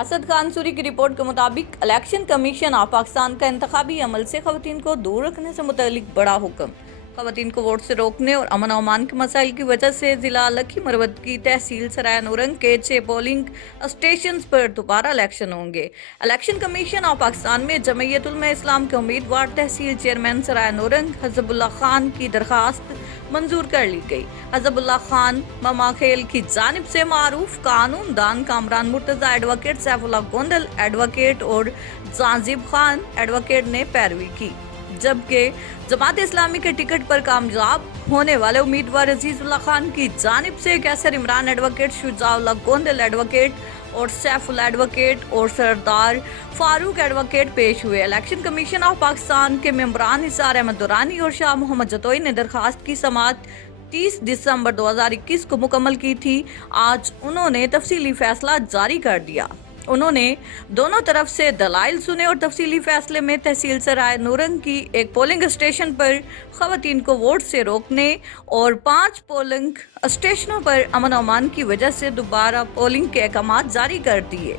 Asad Khan sorry کی report کے مطابق الیکشن کمیشن آف پاکستان کا انتخابی عمل سے خواتین کو دور رکھنے سے متعلق بڑا حکم۔ خواتین کو ووٹ سے روکنے اور امن و امان کے مسائل کی وجہ سے ضلع لکھی مروت کی تحصیل سرائے نورنگ کے 6 پولنگ اسٹیشنز پر دوبارہ الیکشن ہوں گے۔ الیکشن کمیشن آف پاکستان میں جمعیت علماء اسلام کے امیدوار تحصیل چیئرمین سرائے نورنگ حزب اللہ خان کی درخواست منظور کر لی گئی۔ حزب اللہ خان مما کھیل کی جانب سے معروف قانون دان کامران مرتضی ایڈوکیٹ سیف اللہ گوندل ایڈوکیٹ اور جانزیب خان ایڈوکیٹ نے پیروی کی، جبکہ جماعت اسلامی کے ٹکٹ پر کامیاب ہونے والے امیدوار عزیز اللہ خان کی جانب سے کیسر عمران ایڈوکیٹ، شجاع اللہ گوندل ایڈوکیٹ اور سیف اللہ ایڈوکیٹ اور سردار فاروق ایڈوکیٹ پیش ہوئے۔ الیکشن کمیشن آف پاکستان کے ممبران نثار احمد دورانی اور شاہ محمد جتوئی نے درخواست کی سماعت 30 دسمبر 2021 کو مکمل کی تھی۔ آج انہوں نے تفصیلی فیصلہ جاری کر دیا۔ انہوں نے دونوں طرف سے دلائل سنے اور تفصیلی فیصلے میں تحصیل سرائے نورنگ کی ایک پولنگ اسٹیشن پر خواتین کو ووٹ سے روکنے اور 5 پولنگ اسٹیشنوں پر امن و امان کی وجہ سے دوبارہ پولنگ کے احکامات جاری کر دیے۔